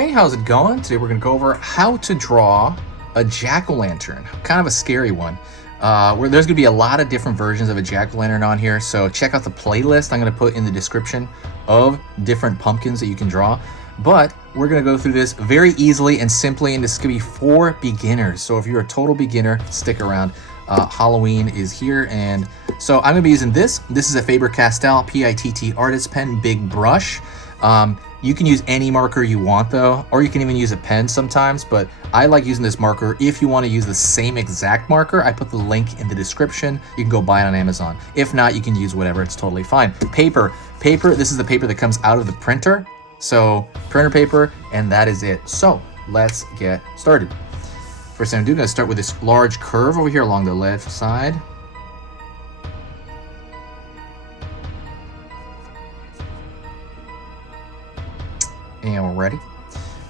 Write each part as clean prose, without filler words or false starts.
Hey, how's it going? Today we're going to go over how to draw a jack-o'-lantern, kind of a scary one. Where there's going to be a lot of different versions of a jack-o'-lantern on here, so check out the playlist I'm going to put in the description of different pumpkins that you can draw. But we're going to go through this very easily and simply, and this is going to be for beginners. So if you're a total beginner, stick around. Halloween is here, and so I'm going to be using this. This is a Faber-Castell PITT artist pen, big brush. You can use any marker you want though, or you can even use a pen sometimes, but I like using this marker. If you want to use the same exact marker, I put the link in the description. You can go buy it on Amazon. If not, you can use whatever, it's totally fine. Paper, this is the paper that comes out of the printer. So printer paper, and that is it. So let's get started. First thing I'm going to start with this large curve over here along the left side. And we're ready.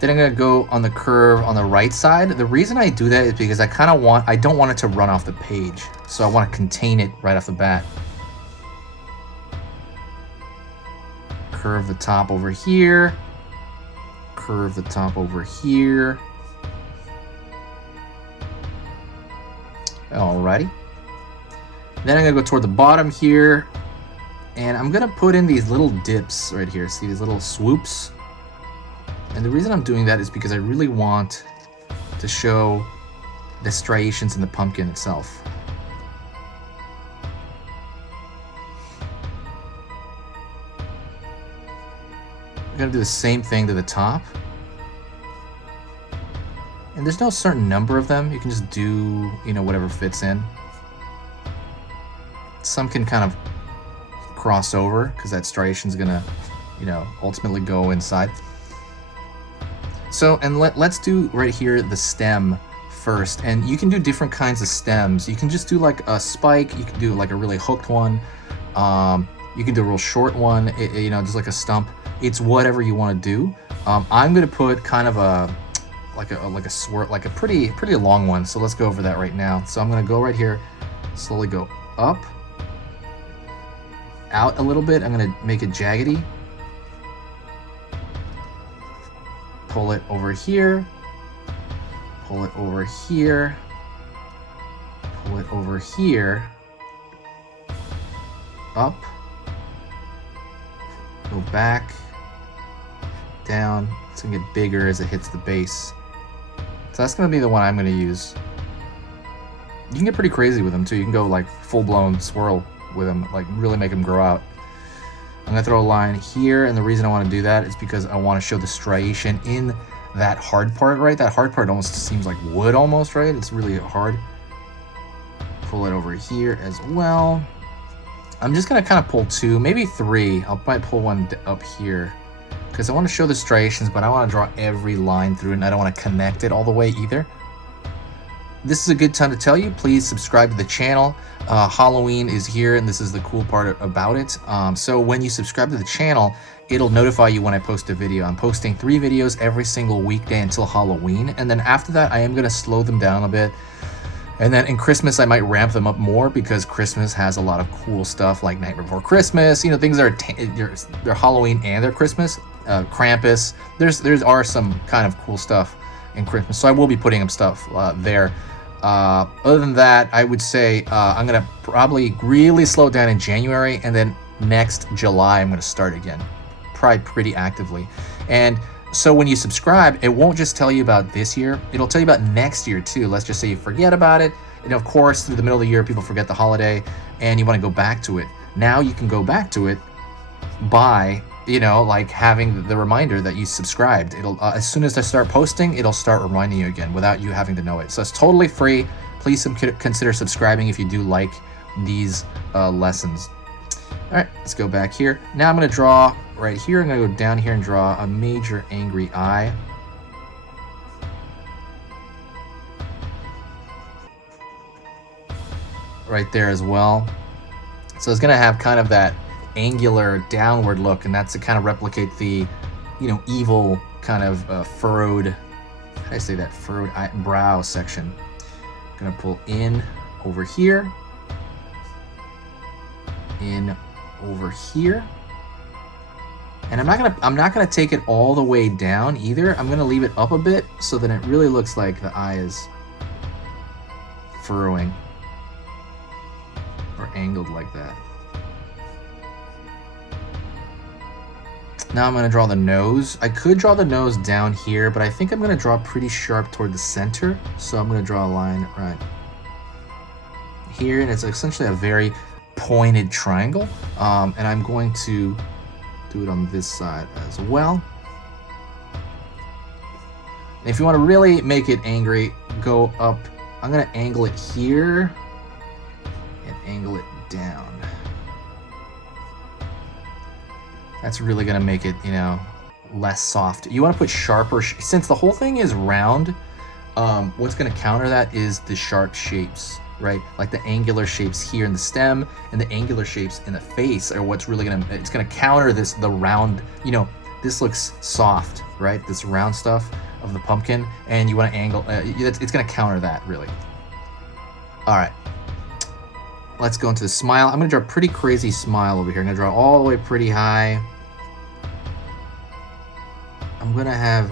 Then I'm going to go on the curve on the right side. The reason I do that is because I don't want it to run off the page. So I want to contain it right off the bat. Curve the top over here. Curve the top over here. Alrighty. Then I'm going to go toward the bottom here. And I'm going to put in these little dips right here. See these little swoops? And the reason I'm doing that is because I really want to show the striations in the pumpkin itself. I'm going to do the same thing to the top. And there's no certain number of them. You can just do, whatever fits in. Some can kind of cross over because that striation is going to, ultimately go inside. So, and let's do right here the stem first, and you can do different kinds of stems. You can just do like a spike, you can do like a really hooked one, you can do a real short one, just like a stump. It's whatever you want to do. I'm gonna put kind of a swirl, like a pretty long one. So let's go over that right now. So I'm gonna go right here, slowly go up, out a little bit. I'm gonna make it jaggedy. Pull it over here, pull it over here, pull it over here, up, go back, down. It's gonna get bigger as it hits the base. So that's gonna be the one I'm gonna use. You can get pretty crazy with them too. You can go like full-blown swirl with them, like really make them grow out. I'm going to throw a line here, and the reason I want to do that is because I want to show the striation in that hard part, right? That hard part almost seems like wood almost, right? It's really hard. Pull it over here as well. I'm just going to kind of pull two, maybe three. I might pull one up here because I want to show the striations, but I want to draw every line through it, and I don't want to connect it all the way either. This is a good time to tell you, please subscribe to the channel. Halloween is here, and this is the cool part about it. So when you subscribe to the channel, it'll notify you when I post a video. I'm posting 3 videos every single weekday until Halloween, and then after that, I am going to slow them down a bit. And then in Christmas, I might ramp them up more because Christmas has a lot of cool stuff like Night Before Christmas. Things that are they're Halloween and they're Christmas. Krampus. There are some kind of cool stuff in Christmas, so I will be putting up stuff there. Other than that, I would say I'm going to probably really slow down in January, and then next July I'm going to start again, probably pretty actively. And so when you subscribe, it won't just tell you about this year, it'll tell you about next year too. Let's just say you forget about it, and of course through the middle of the year people forget the holiday and you want to go back to it. Now you can go back to it by like having the reminder that you subscribed. It'll as soon as I start posting, it'll start reminding you again without you having to know it. So it's totally free. Please consider subscribing if you do like these lessons. All right, let's go back here. Now I'm going to draw right here. I'm going to go down here and draw a major angry eye. Right there as well. So it's going to have kind of that angular downward look, and that's to kind of replicate the evil kind of furrowed, how do I say that, furrowed brow section. I'm gonna pull in over here, in over here, And I'm not gonna take it all the way down either. I'm gonna leave it up a bit so that it really looks like the eye is furrowing or angled like that. Now I'm gonna draw the nose. I could draw the nose down here, but I think I'm gonna draw pretty sharp toward the center. So I'm gonna draw a line right here, and it's essentially a very pointed triangle. And I'm going to do it on this side as well. And if you want to really make it angry, go up. I'm gonna angle it here and angle it down. That's really gonna make it, you know, less soft. You want to put sharper, since the whole thing is round. What's gonna counter that is the sharp shapes, right? Like the angular shapes here in the stem and the angular shapes in the face are what's really it's gonna counter this, the round, you know, this looks soft, right? This round stuff of the pumpkin, and you want to angle, it's gonna counter that really. All right, let's go into the smile. I'm gonna draw a pretty crazy smile over here. I'm gonna draw all the way pretty high. I'm gonna have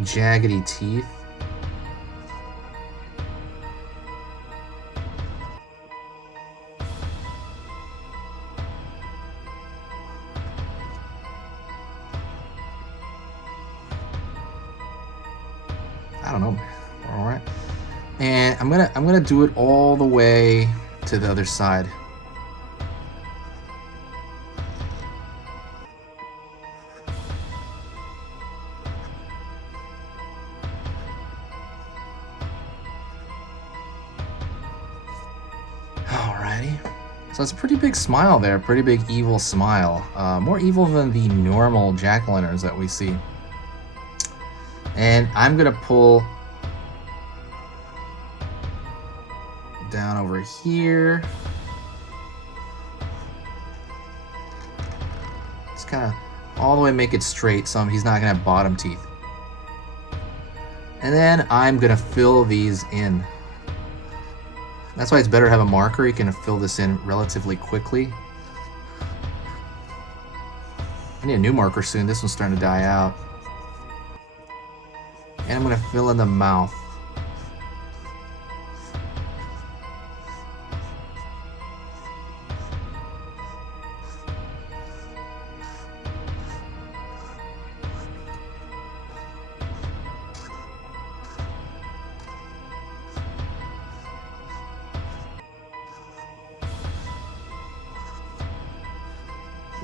jaggedy teeth. I don't know. All right. And I'm gonna do it all the way to the other side. Alrighty. So it's a pretty big smile there, pretty big evil smile. More evil than the normal jack-o'-lanterns that we see. And I'm gonna pull down over here. Just kind of all the way make it straight so he's not gonna have bottom teeth. And then I'm gonna fill these in. That's why it's better to have a marker. You can fill this in relatively quickly. I need a new marker soon. This one's starting to die out. And I'm gonna fill in the mouth.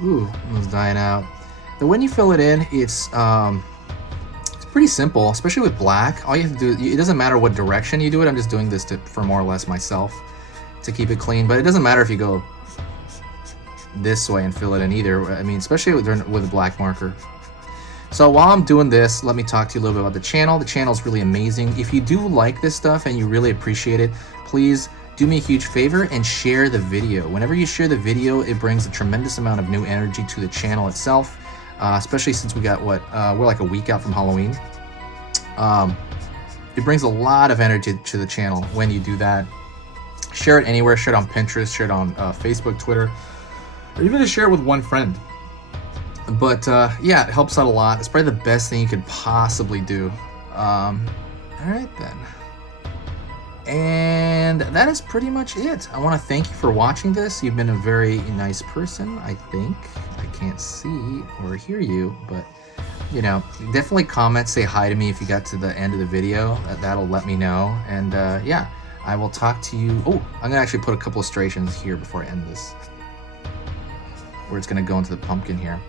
Ooh, it was dying out. The when you fill it in, it's pretty simple, especially with black. All you have to do, it doesn't matter what direction you do it. I'm just doing this for more or less myself to keep it clean, but it doesn't matter if you go this way and fill it in either. I mean, especially with a black marker. So while I'm doing this, let me talk to you a little bit about the channel. The channel is really amazing. If you do like this stuff and you really appreciate it, please do me a huge favor and share the video. Whenever you share the video, it brings a tremendous amount of new energy to the channel itself, especially since we got we're like a week out from Halloween. It brings a lot of energy to the channel when you do that. Share it anywhere, share it on Pinterest, share it on Facebook, Twitter, or even just share it with one friend. But yeah, it helps out a lot. It's probably the best thing you could possibly do. All right then. And that is pretty much it. I want to thank you for watching this. You've been a very nice person, I think. I can't see or hear you, but you know, definitely comment, say hi to me if you got to the end of the video. That'll let me know. And yeah, I will talk to you. Oh, I'm gonna actually put a couple illustrations here before I end this, where it's gonna go into the pumpkin here.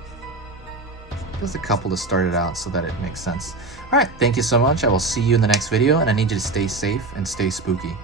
Just a couple to start it out so that it makes sense. All right, thank you so much. I will see you in the next video, and I need you to stay safe and stay spooky.